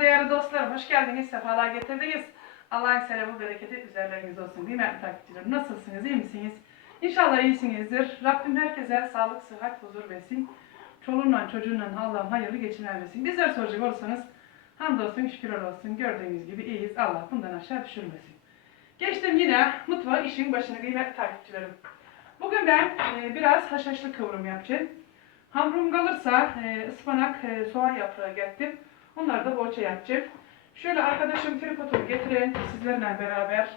değerli dostlarım. Hoş geldiniz. Sefalar getirdiniz. Allah'ın selamı, bereketi üzerleriniz olsun. Kıymetli takipçilerim. Nasılsınız? iyi misiniz? İnşallah iyisinizdir. Rabbim herkese sağlık, sıhhat, huzur versin. Çoluğunla çocuğunla Allah'ım hayırlı geçimler versin. Bizler soracak olursanız hamdolsun şükürler olsun. Gördüğünüz gibi iyiyiz. Allah bundan aşağı düşürmesin. Geçtim yine mutfak işin başına kıymetli takipçilerim. Bugün ben e, biraz haşhaşlı kıvrım yapacağım. Hamurum kalırsa e, ıspanak, e, soğan yaprağı getirdim. Onları da boğaça yapacağım. Şöyle arkadaşım tripodu getirin sizlerle beraber.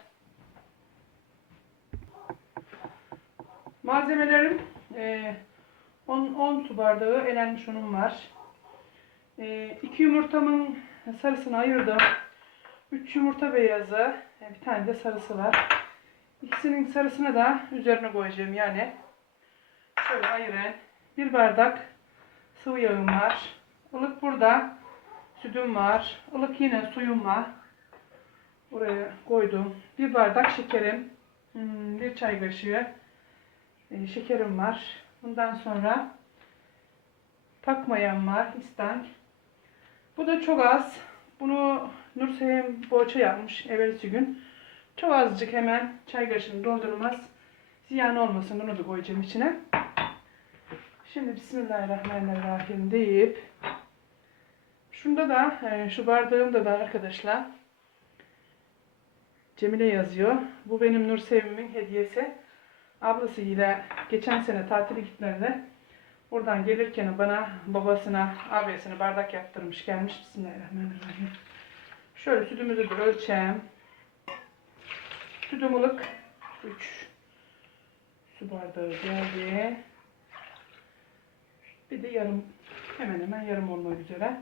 Malzemelerim e, 10, 10 su bardağı elenmiş unum var. 2 yumurtamın sarısını ayırdım. 3 yumurta beyazı, e, bir tane de sarısı var. İkisinin sarısını da üzerine koyacağım yani. Şöyle ayırın. Bir bardak sıvı yağım var. Ilık burada. Sütüm var. Ilık yine suyum var. Buraya koydum. Bir bardak şekerim. hmm, Bir çay kaşığı e, şekerim var. Bundan sonra takmayan var. İstank. Bu da çok az. Bunu Nurseyim boğaça yapmış evvelsi gün. Çok azıcık hemen çay kaşığını doldurmaz. Ziyan olmasın bunu da koyacağım içine. Şimdi Bismillahirrahmanirrahim deyip Şunda da e, şu bardağımda da arkadaşlar Cemile yazıyor. Bu benim Nur Sevim'in hediyesi. Ablasıyla geçen sene tatile gittiğinde buradan gelirken bana babasına, abisine bardak yaptırmış gelmiş. Bismillahirrahmanirrahim. Şöyle sütümüzü de ölçeğim. Ilık 3 su bardağı geldi. Bir de yarım hemen hemen yarım olmak üzere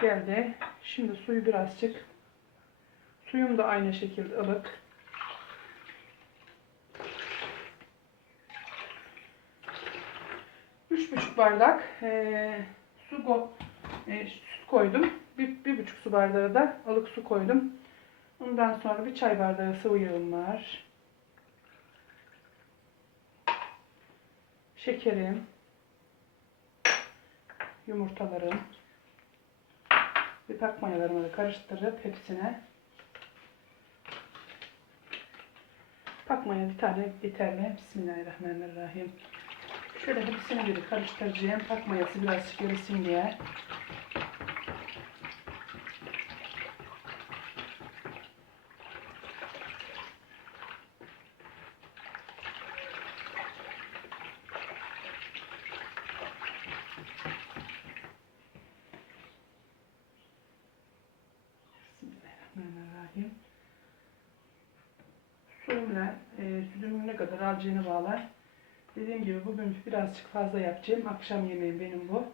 geldi. Şimdi suyu birazcık suyum da aynı şekilde ılık. Üç buçuk bardak eee, su go- eee, süt koydum. Bir, bir buçuk su bardağı da ılık su koydum. Ondan sonra bir çay bardağı sıvı yağım var. Şekerim. Yumurtalarım. Pak mayalarımı da karıştırıp hepsine pak maya bir tane yeterli. Bismillahirrahmanirrahim. Şöyle hepsini bir karıştıracağım. Pak mayası biraz erisin diye. Bismillahirrahmanirrahim. Suyumla e, sütümün ne kadar alacağını bağlar. Dediğim gibi bugün birazcık fazla yapacağım. Akşam yemeğim benim bu.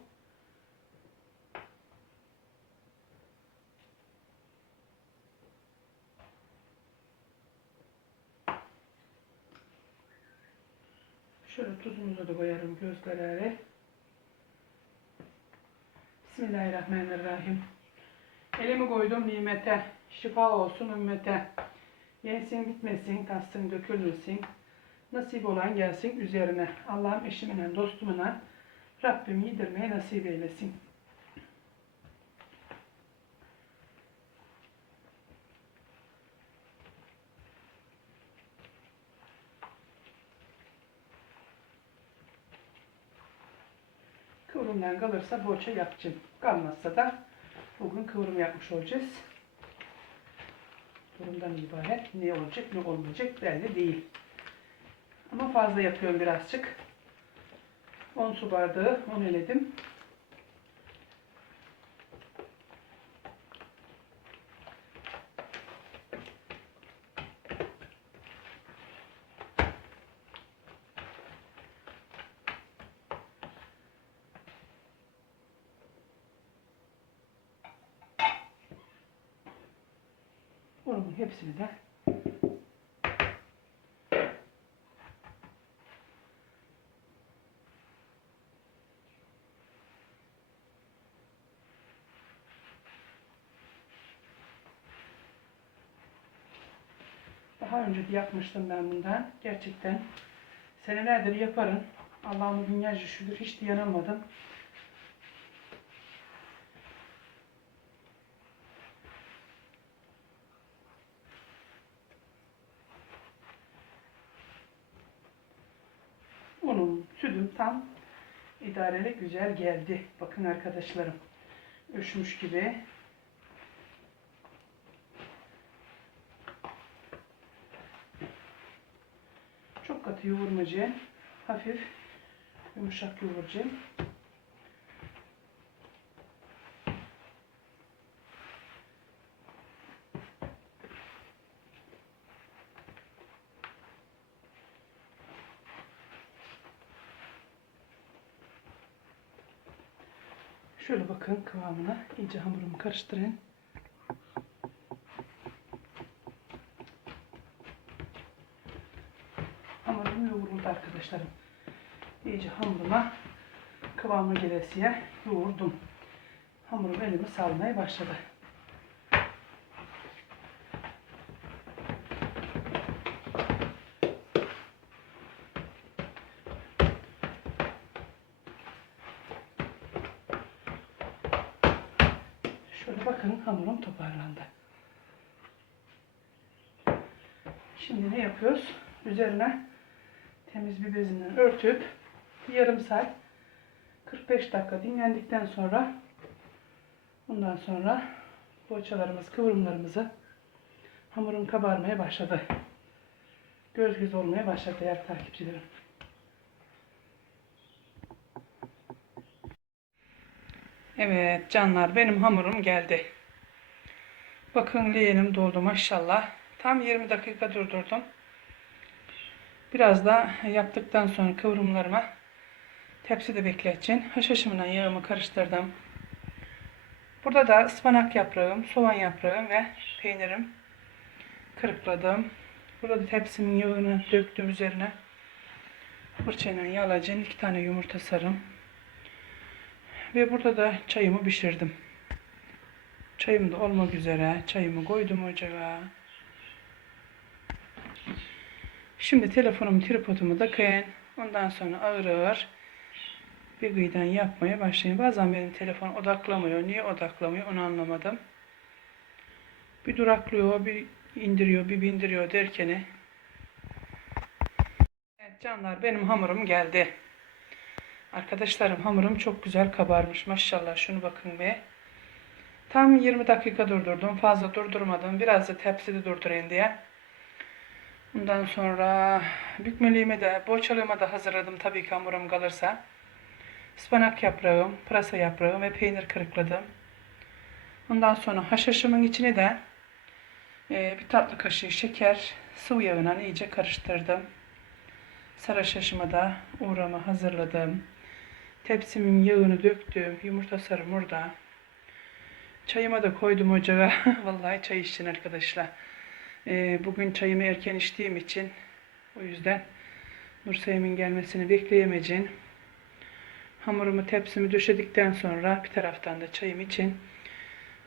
Şöyle tuzumuzu da koyarım göz kararı. Bismillahirrahmanirrahim. Elimi koydum nimete. Şifa olsun ümmete. Yensin bitmesin, tatsın dökülmesin. Nasip olan gelsin üzerine. Allah'ım eşimine, dostumuna Rabbim yedirmeye nasip eylesin. Kıvrımdan kalırsa boğaça yapacağım. Kalmazsa da bugün kıvrım yapmış olacağız. Durumdan ibaret ne olacak ne olmayacak belli değil. Ama fazla yapıyorum birazcık. 10 su bardağı un eledim. Unumun hepsini de önce de yapmıştım ben bundan. Gerçekten senelerdir yaparım. Allah'ım binlerce şükür hiç de yanılmadım. Unum, sütüm tam idareli güzel geldi. Bakın arkadaşlarım. Üşmüş gibi katı yoğurmacı. Hafif yumuşak yoğuracağım. Şöyle bakın kıvamına. iyice hamurumu karıştırın. Hamurum yoğuruldu arkadaşlarım. İyice hamuruma kıvamı gelesiye yoğurdum. Hamurum elimi salmaya başladı. Şöyle bakın hamurum toparlandı. Şimdi ne yapıyoruz? Üzerine temiz bir bezle örtüp yarım saat 45 dakika dinlendikten sonra bundan sonra poğaçalarımız, kıvırımlarımızı hamurum kabarmaya başladı. Göz göz olmaya başladı değerli takipçilerim. Evet canlar benim hamurum geldi. Bakın leğenim doldu maşallah. Tam 20 dakika durdurdum. Biraz da yaptıktan sonra kıvrımlarıma tepside bekleteceğim. Haşhaşımla yağımı karıştırdım. Burada da ıspanak yaprağım, soğan yaprağım ve peynirim kırıkladım. Burada da tepsimin yağını döktüm üzerine. Fırçayla yağlayacağım. iki tane yumurta sarım. Ve burada da çayımı pişirdim. Çayım da olmak üzere. Çayımı koydum ocağa. Şimdi telefonumu tripodumu takayım. Ondan sonra ağır ağır bir gıydan yapmaya başlayayım. Bazen benim telefon odaklamıyor. Niye odaklamıyor onu anlamadım. Bir duraklıyor, bir indiriyor, bir bindiriyor derken. Evet canlar benim hamurum geldi. Arkadaşlarım hamurum çok güzel kabarmış. Maşallah şunu bakın be. Tam 20 dakika durdurdum. Fazla durdurmadım. Biraz da tepside durdurayım diye. Bundan sonra bükmeliğime de, boğaçalığıma da hazırladım tabii ki hamurum kalırsa. Ispanak yaprağım, pırasa yaprağım ve peynir kırıkladım. Ondan sonra haşhaşımın içine de e, bir tatlı kaşığı şeker, sıvı yağına iyice karıştırdım. Sarı şaşımı da uğrama hazırladım. Tepsimin yağını döktüm. Yumurta sarım orada. Çayıma da koydum ocağa. Vallahi çay içtin arkadaşlar. Ee, bugün çayımı erken içtiğim için o yüzden Nurseyim'in gelmesini bekleyemeyeceğim. Hamurumu tepsimi döşedikten sonra bir taraftan da çayım için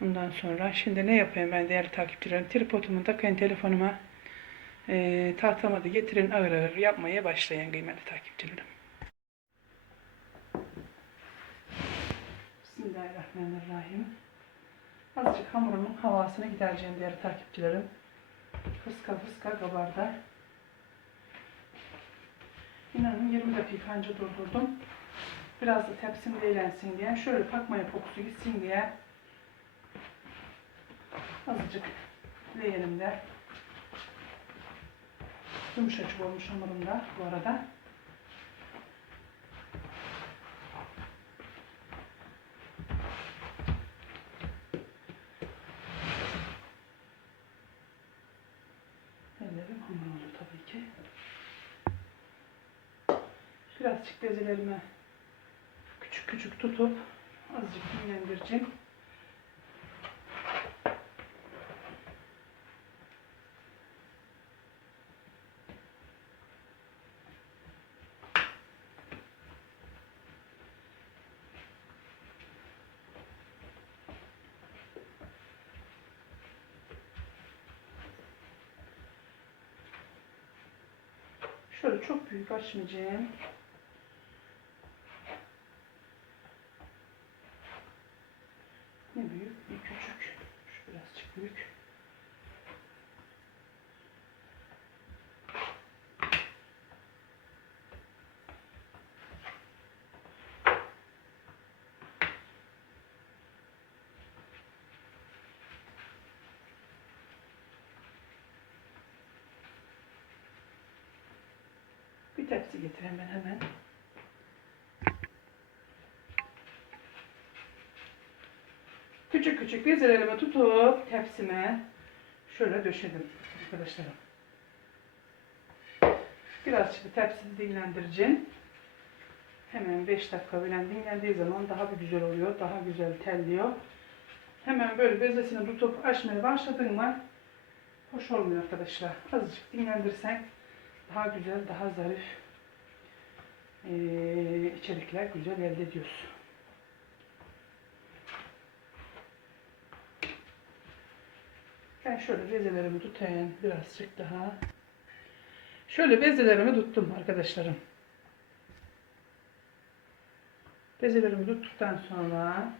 ondan sonra şimdi ne yapayım ben değerli takipçilerim tripodumu takayım telefonuma e, tahtama da getirin ağır ağır yapmaya başlayın kıymetli takipçilerim. Bismillahirrahmanirrahim. Azıcık hamurumun havasını gidereceğim değerli takipçilerim. Fıska fıska kabarda. İnanın 20 dakika önce durdurdum. Biraz da tepsim eğlensin diye. Şöyle pakmaya kokusu gitsin diye. Azıcık leğenimde. Yumuşacık olmuş hamurum da bu arada. Hamur oldu tabii ki. Birazcık bezelerime küçük küçük tutup azıcık dinlendireceğim. Şöyle çok büyük açmayacağım. Ne büyük, bir küçük. Şu birazcık büyük. Bir tepsi getireyim ben hemen. Küçük küçük bezelerimi tutup tepsime şöyle döşedim arkadaşlarım. Biraz şimdi tepsini dinlendireceğim. Hemen 5 dakika falan dinlendiği zaman daha bir güzel oluyor. Daha güzel telliyor. Hemen böyle bezesini tutup açmaya başladın mı hoş olmuyor arkadaşlar. Azıcık dinlendirsen daha güzel, daha zarif eee, içerikler güzel elde ediyorsun. Ben şöyle bezelerimi tutayım birazcık daha. Şöyle bezelerimi tuttum arkadaşlarım. Bezelerimi tuttuktan sonra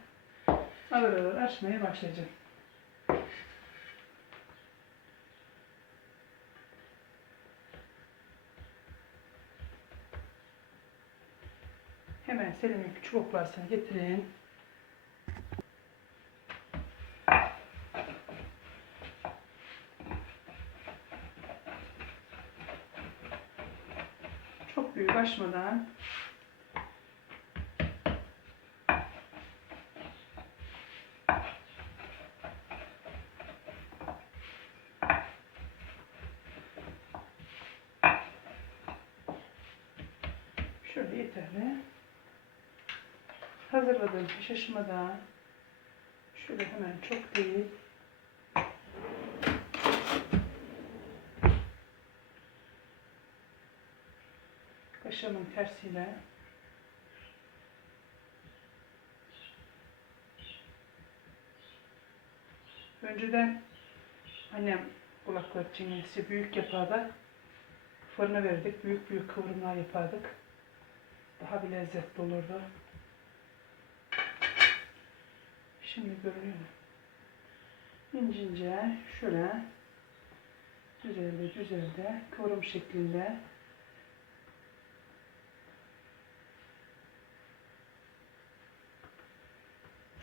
ağır açmaya başlayacağım. Hemen Selim'in küçük oklarını getireyim. Çok büyük açmadan şöyle yeterli. Hazırladığım şaşırmadan şöyle hemen çok değil kaşığımın tersiyle önceden annem kulakları çiğnesi büyük yapardı. Fırına verdik. Büyük büyük kıvrımlar yapardık. Daha bir lezzetli olurdu. Şimdi görünüyor mu? İnce şöyle düzelde düzelde kıvrım şeklinde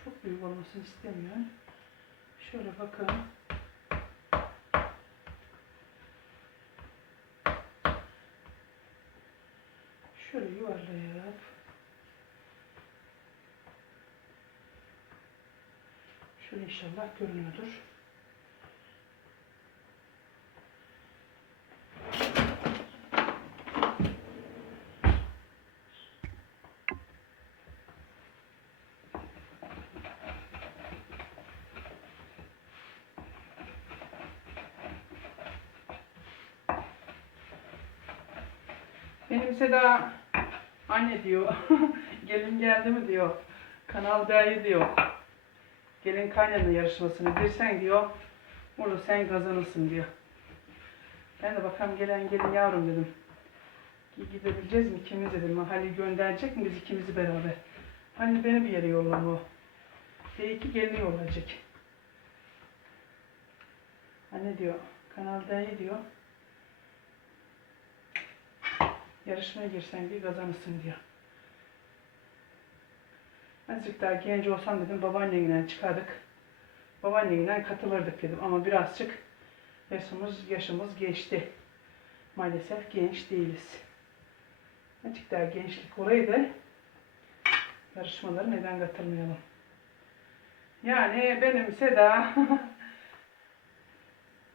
çok büyük olmasını istemiyorum. Şöyle bakın. Şöyle yuvarlayıp inşallah görünüyordur. Benim Seda anne diyor, gelin geldi mi diyor, kanal D'yi diyor, gelin kaynana yarışmasına girsen diyor, orada sen kazanırsın diyor. Ben de bakalım gelen gelin yavrum dedim. Gi- Gidebileceğiz mi ikimiz dedim. Halil gönderecek mi biz ikimizi beraber? Hani beni bir yere yollama o. D2 gelini yollayacak. Anne diyor, Kanal D'yi diyor, yarışmaya girsen bir kazanırsın diyor. Azıcık daha genç olsam dedim babaannemle çıkardık. Babaannemle katılırdık dedim ama birazcık yaşımız, yaşımız geçti. Maalesef genç değiliz. Azıcık daha gençlik olaydı. Yarışmalara neden katılmayalım? Yani benim Seda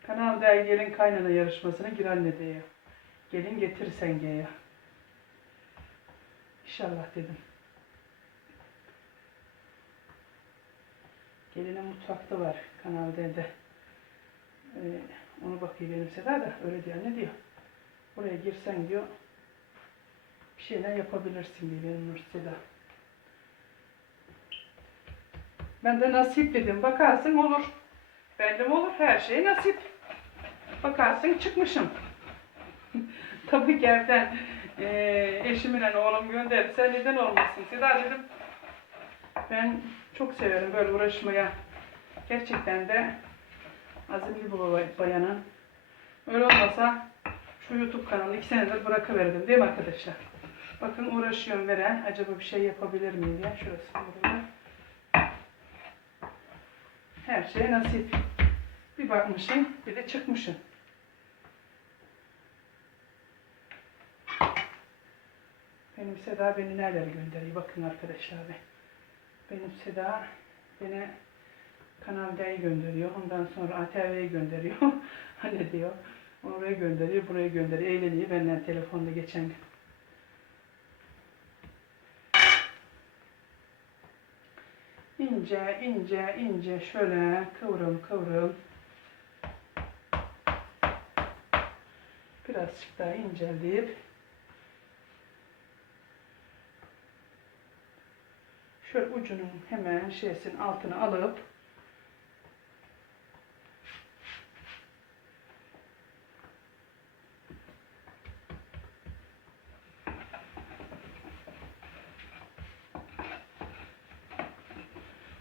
Kanal gelin kaynana yarışmasına gir anne diyor. Gelin getirsen diye. İnşallah dedim. Gelinin mutfakta var Kanal D'de. Ee, onu bakıyor benim Seda da öyle diyor ne diyor. Oraya girsen diyor bir şeyler yapabilirsin diyor benim Nur. Ben de nasip dedim. Bakarsın olur. Bendim olur. Her şey nasip. Bakarsın çıkmışım. Tabii ki evden eee eşimle oğlum gönderirse neden olmasın. Seda dedim. Ben çok severim böyle uğraşmaya. Gerçekten de azimli bir bayanım. Öyle olmasa şu YouTube kanalı iki senedir bırakıverdim değil mi arkadaşlar? Bakın uğraşıyorum veren. Acaba bir şey yapabilir miyim diye. Şurası burada. Her şey nasip. Bir bakmışım, bir de çıkmışım. Benim Seda beni nerelere gönderiyor bakın arkadaşlar be. Benim Seda beni Kanal D'ye gönderiyor. Ondan sonra ATV'ye gönderiyor. hani diyor. Oraya gönderiyor, buraya gönderiyor. Eğleniyor benden telefonda geçen gün. İnce, ince, ince şöyle kıvrım kıvrım. Birazcık daha inceleyip şöyle ucunun hemen şeysin altına alıp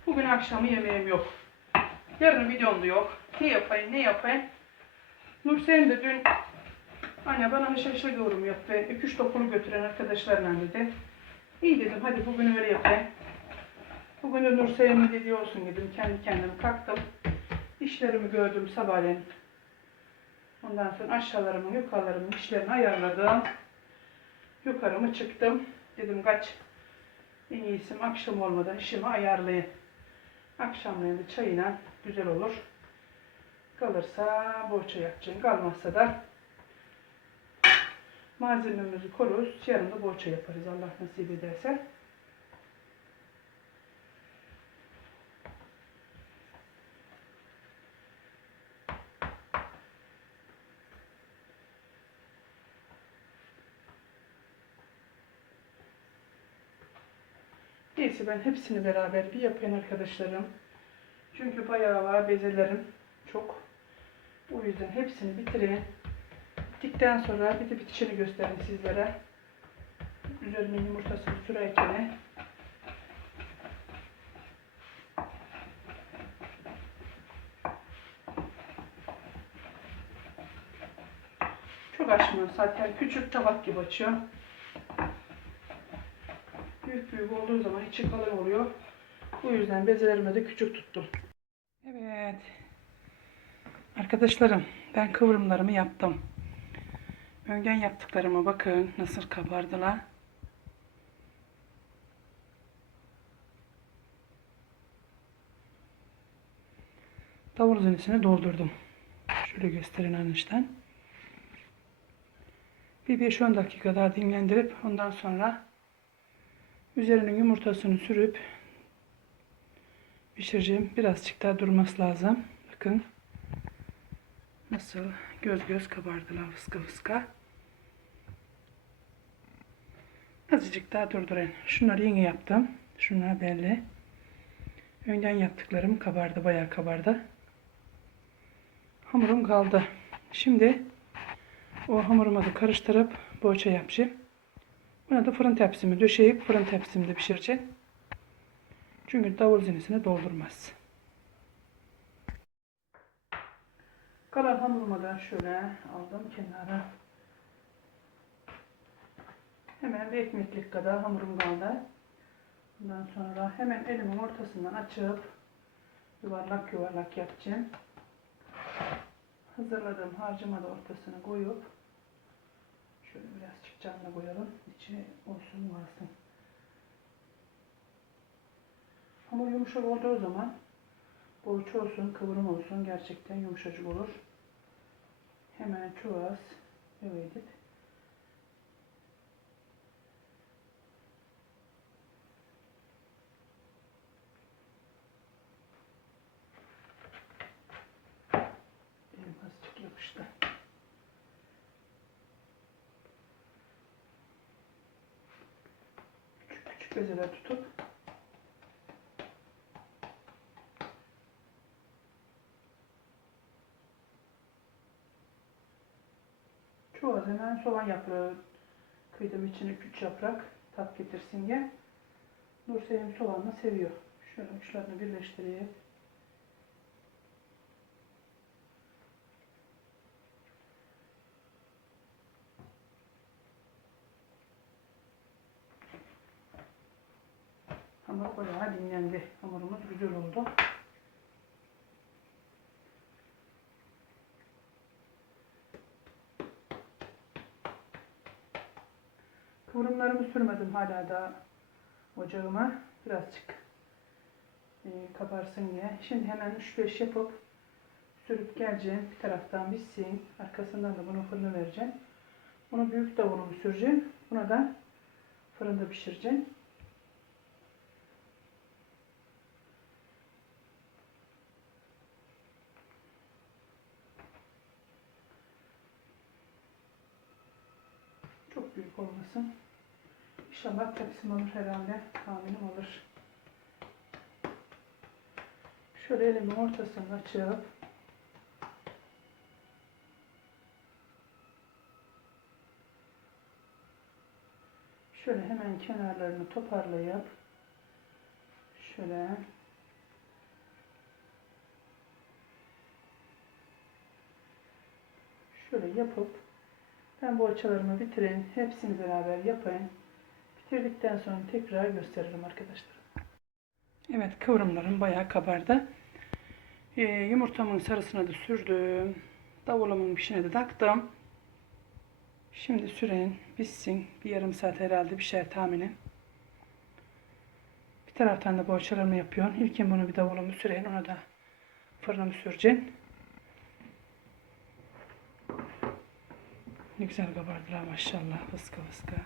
Bugün akşamı yemeğim yok. Yarın videom da yok. Ne yapayım, ne yapayım? Nursen de dün anne bana haşhaşlı yorum yap ve 2-3 topunu götüren arkadaşlarla dedi. İyi dedim hadi bugün öyle yapayım. Bugün de Nursen'in dediği olsun dedim. Kendi kendime kalktım. İşlerimi gördüm sabahleyin. Ondan sonra aşağılarımı, yukarılarımı işlerini ayarladım. Yukarımı çıktım. Dedim kaç. En iyisi akşam olmadan işimi ayarlayayım. Akşamleyin de çayına güzel olur. Kalırsa boğaça yapacağım. Kalmazsa da malzememizi koruruz. Yarın da boğaça yaparız Allah nasip ederse. Neyse ben hepsini beraber bir yapayım arkadaşlarım. Çünkü bayağı var bezelerim çok. O yüzden hepsini bitireyim. Bittikten sonra bir de bitişini göstereyim sizlere. Üzerine yumurtasını sürerken çok açmıyor zaten. Küçük tabak gibi açıyor. Büyük büyük olduğu zaman içi kalın oluyor. Bu yüzden bezelerimi de küçük tuttum. Evet. Arkadaşlarım ben kıvrımlarımı yaptım. Önden yaptıklarıma bakın nasıl kabardılar. Davul zinesini doldurdum. Şöyle gösterin anıştan. Bir 5-10 dakika daha dinlendirip ondan sonra üzerine yumurtasını sürüp pişireceğim. Birazcık daha durması lazım. Bakın nasıl göz göz kabardılar fıska fıska. Azıcık daha durdurayım. Şunları yeni yaptım. Şunlar belli. Önden yaptıklarım kabardı. Bayağı kabardı. Hamurum kaldı. Şimdi o hamurumu da karıştırıp boğaça yapacağım. Buna da fırın tepsimi döşeyip fırın tepsimde pişireceğim. Çünkü davul zinesini doldurmaz. Kalan hamurumu da şöyle aldım kenara. Hemen bir ekmeklik kadar hamurum kaldı. Bundan sonra hemen elimin ortasından açıp yuvarlak yuvarlak yapacağım. Hazırladığım harcımı da ortasına koyup şöyle birazcık canlı koyalım. İçi olsun varsın. Hamur yumuşak olduğu zaman borç olsun, kıvrım olsun gerçekten yumuşacık olur. Hemen çuvaz böyle edip Küçük bezeler tutup Çoğu hemen soğan yaprağı kıydım içine küçük yaprak tat getirsin diye. Nur Sevim soğanını seviyor. Şöyle uçlarını birleştireyim. Hamur bayağı dinlendi. Hamurumuz güzel oldu. Kıvrımlarımı sürmedim hala da ocağıma. Birazcık e, kabarsın diye. Şimdi hemen 3-5 yapıp sürüp geleceğim. Bir taraftan bitsin. Arkasından da bunu fırına vereceğim. Bunu büyük davulumu süreceğim. Buna da fırında pişireceğim. Çok büyük olmasın. İnşallah tepsim olur herhalde. Tahminim olur. Şöyle elimin ortasını açıp şöyle hemen kenarlarını toparlayıp şöyle şöyle yapıp ben bu açılarımı bitireyim. Hepsini beraber yapayım. Bitirdikten sonra tekrar gösteririm arkadaşlar. Evet kıvrımlarım bayağı kabardı. Ee, yumurtamın sarısına da sürdüm. Davulumun pişine de taktım. Şimdi süreyin bitsin. Bir yarım saat herhalde pişer tahminim. Bir taraftan da borçalarımı yapıyorum. İlkin bunu bir davulumu süreyin. Ona da fırınımı süreceğim. Ne güzel kabardılar maşallah. Fıska fıska.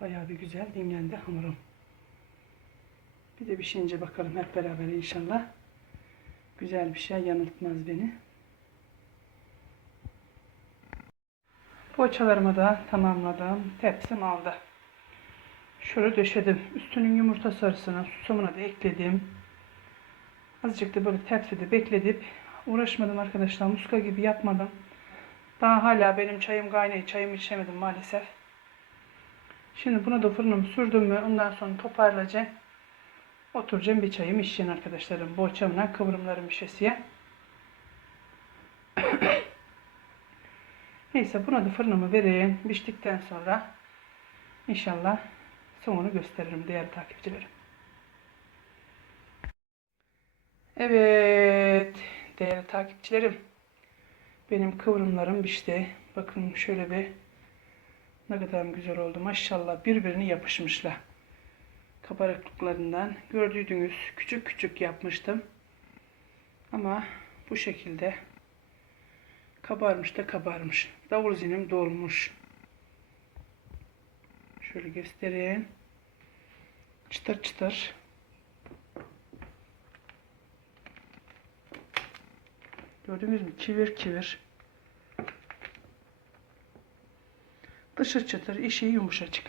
Bayağı bir güzel dinlendi hamurum. Bir de pişince bakalım hep beraber inşallah. Güzel bir şey yanıltmaz beni. Poğaçalarımı da tamamladım. Tepsim aldı. Şöyle döşedim. Üstünün yumurta sarısını, susamına da ekledim. Azıcık da böyle tepside bekledip uğraşmadım arkadaşlar. Muska gibi yapmadım. Daha hala benim çayım kaynayı çayımı içemedim maalesef. Şimdi buna da fırınımı sürdüm mü ondan sonra toparlayacağım. Oturacağım bir çayım içeceğim arkadaşlarım. Boğaçamla kıvrımlarım işesiye. Neyse buna da fırınımı vereyim. Piştikten sonra inşallah sonunu gösteririm değerli takipçilerim. Evet değerli takipçilerim. Benim kıvrımlarım pişti. Bakın şöyle bir ne kadar güzel oldu. Maşallah birbirine yapışmışlar. Kabarıklıklarından gördüğünüz küçük küçük yapmıştım. Ama bu şekilde kabarmış da kabarmış. Davul zinim dolmuş. Şöyle göstereyim. Çıtır çıtır. Gördünüz mü? Kivir kivir. Dışı çıtır, işi yumuşacık.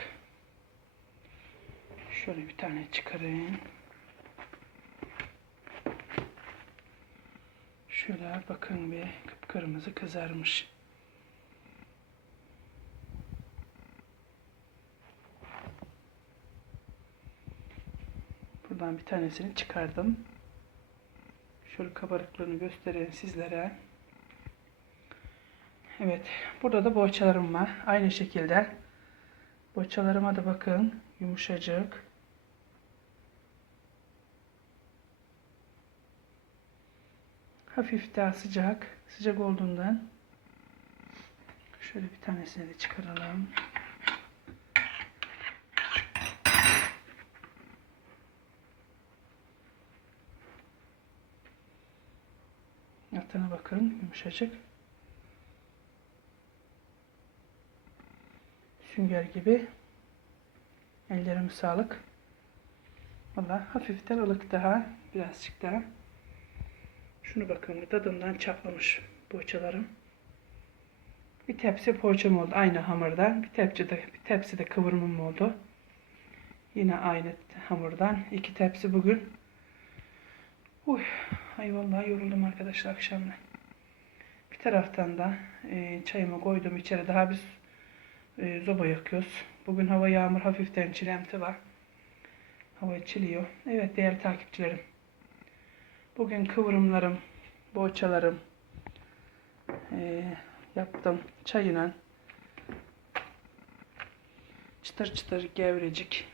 Şöyle bir tane çıkarayım. Şöyle bakın bir kıpkırmızı kızarmış. Buradan bir tanesini çıkardım. Şöyle kabarıklığını göstereyim sizlere. Evet. Burada da boğaçalarım var. Aynı şekilde. Boğaçalarıma da bakın. Yumuşacık. Hafif daha sıcak. Sıcak olduğundan. Şöyle bir tanesini de çıkaralım. Altına bakın. Yumuşacık. Sünger gibi. Ellerime sağlık. Valla hafiften ılık daha. Birazcık daha. Şunu bakın. Tadından çatlamış poğaçalarım. Bir tepsi poğaçam oldu. Aynı hamurdan. Bir tepsi de, bir tepsi de kıvırmam oldu. Yine aynı hamurdan. iki tepsi bugün. Uy, ay vallahi yoruldum arkadaşlar akşamdan. Bir taraftan da e, çayımı koydum içeri. Daha biz e, zoba yakıyoruz. Bugün hava yağmur hafiften çilemti var. Hava çiliyor. Evet değerli takipçilerim. Bugün kıvrımlarım, boğaçalarım e, yaptım çayına. Çıtır çıtır gevrecik.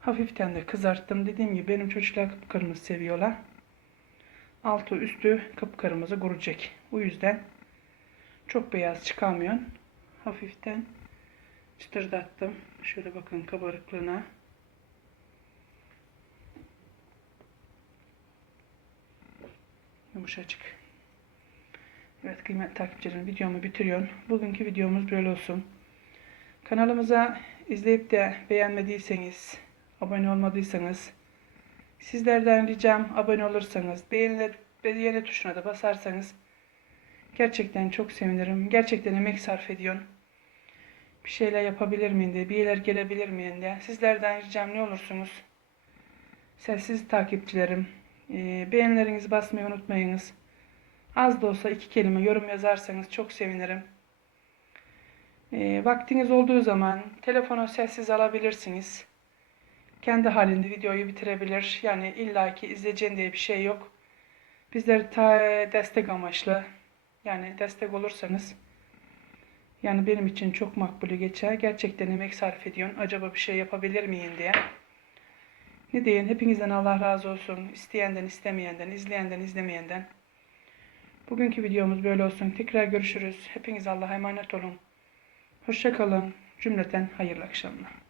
Hafiften de kızarttım. Dediğim gibi benim çocuklar kıpkırmızı seviyorlar. Altı üstü kıpkırmızı kuracak. Bu yüzden çok beyaz çıkamıyor. Hafiften çıtırdattım. Şöyle bakın kabarıklığına. Yumuşacık. Evet kıymetli takipçilerim videomu bitiriyorum. Bugünkü videomuz böyle olsun. Kanalımıza izleyip de beğenmediyseniz, abone olmadıysanız sizlerden ricam abone olursanız, beğeni, beğeni tuşuna da basarsanız gerçekten çok sevinirim. Gerçekten emek sarf ediyorsun. Bir şeyler yapabilir miyim diye, bir yerler gelebilir miyim diye. Sizlerden ricam ne olursunuz. Sessiz takipçilerim, e, beğenilerinizi basmayı unutmayınız. Az da olsa iki kelime yorum yazarsanız çok sevinirim. E, vaktiniz olduğu zaman telefonu sessiz alabilirsiniz. Kendi halinde videoyu bitirebilir. Yani illaki izleyeceğin diye bir şey yok. Bizler ta destek amaçlı. Yani destek olursanız yani benim için çok makbulü geçer. Gerçekten emek sarf ediyorsun. Acaba bir şey yapabilir miyim diye. Ne diyeyim? Hepinizden Allah razı olsun. İsteyenden, istemeyenden, izleyenden, izlemeyenden. Bugünkü videomuz böyle olsun. Tekrar görüşürüz. Hepiniz Allah'a emanet olun. Hoşça kalın. Cümleten hayırlı akşamlar.